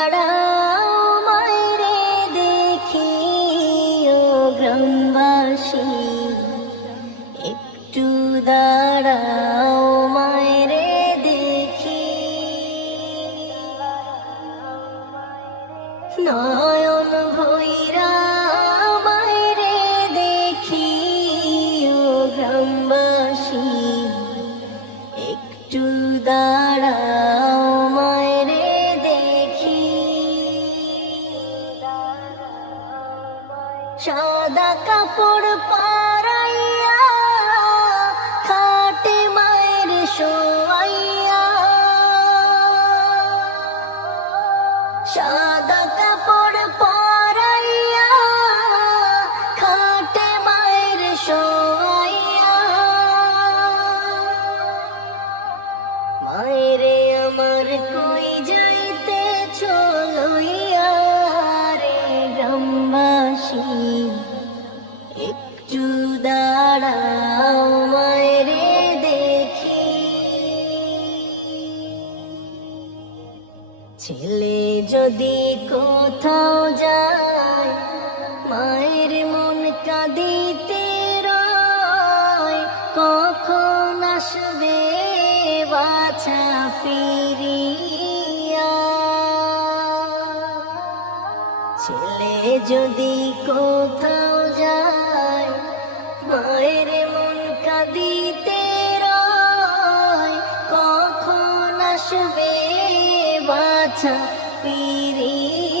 দাঁড়াও মায়েরে দেখি ও গ্রামবাসী, একটু দাঁড়াও মায়েরে দেখি। নয়ন ভৈরা মায়েরে দেখি ও গ্রামবাসী, একটু দাঁড়াও মায়েরে দেখি। সাদা কাপড় পরাইয়া খাটে মায়ের শোয়াইয়া, সাদা কাপড় পরাইয়া খাটে মায়ের শোয়াইয়া। মায়েরে আমার কই যাইতে চলইয়া রে গ্রামবাসী, একটু দাঁড়াও মায়েরে দেখি। ছেলে যদি কোথাও যায় মায়ের মন কাঁদিতে রয়, কখন আসবে বাছা ফিরিয়া। ছেলে যদি কোথাও যায় মায়ের মন কাঁদিতে রয়, কখন আসবে বাছা ফিরিয়া।